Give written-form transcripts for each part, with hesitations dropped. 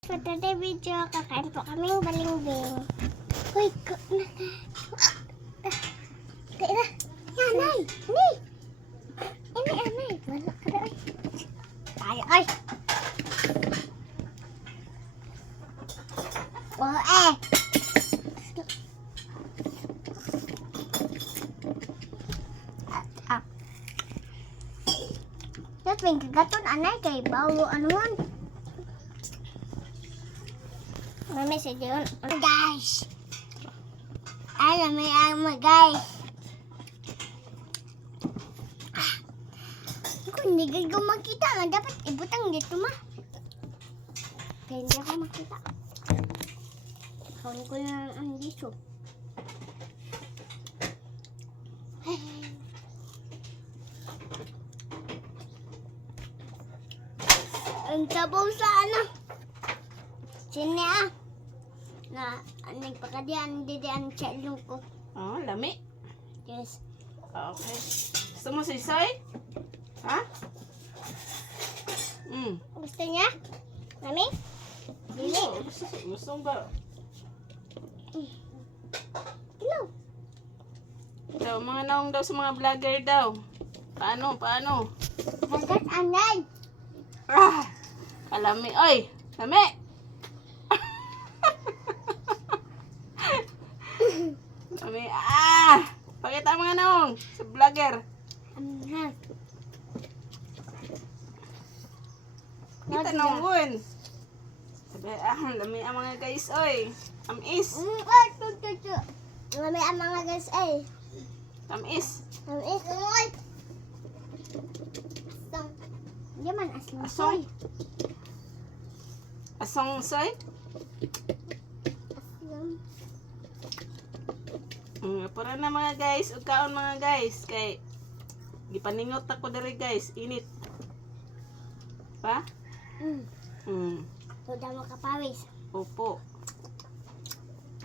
For today video, kakain po kaming balingbing. Uy, kaya na. Anay! Anay! Anay! Wala ka na ay. Tayo ay! Oh, Tapos may kagaton, anay, kay bawo, anuman. May message yun. Guys! Alam mo yung guys. Kung hindi ko makita, dapat ibutang dito ma. Kaya hindi ako makita. Kawin ko na ang dito. Ang sabaw sa ano? Sini na nagpakadian didian chelong ko. Oh, lami. Yes. Okay. Gusto mo sisay? Ha? Gusto niya? Mami? Dili. Gusto ba? Hello. Daw, mga naong daw sa mga vlogger daw. Paano? Hagat anay. Ah! Kalami. Oy! Lami! Lami. Pakita mga naong sa vlogger. Kita nunggun. Sabi, lami ang mga guys, oy. Tamis. Mami ang mga guys ay. Tamis. Di man asong Asong. soy. Asong soy? Para na mga guys, ugkaon mga guys. Kay, gipaningot ako diri guys. Init. Pa? Tuda mo kapawis. Opo.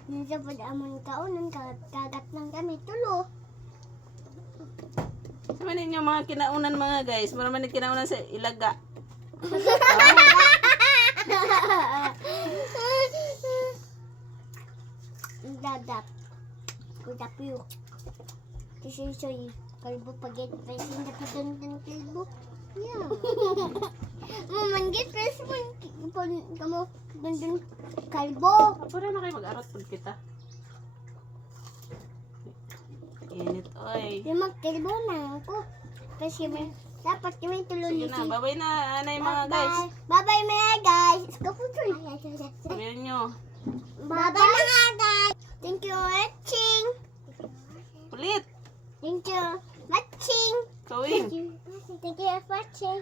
Nasa po amon kaunan kagat lang kami tulo. Sama ninyo mga kinaunan mga guys. Maraman ni kinaunan sa ilaga. Dadap. Kudapyo. Tisisoy. Kalbo pagit. Pesin na doon ng kalbo. Yeah. Manggit. Pesin mo. Kamu. Doon kalbo. Para na kayo mag-arat pag kita. Init oy. Yung magkalbo na ako. Kasi may dapat kami tulungan. Sige na, babay na anay mga guys. Bye-bye mga guys. Sabihin nyo. Bye-bye mga guys. Thank you for watching. Ulit. Thank you watching. Kawin. Thank you for watching.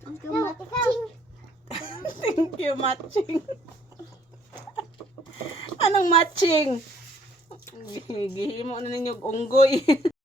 Thank you watching. Thank you, matching. Anong matching? Gihimo na ninyo unggoy.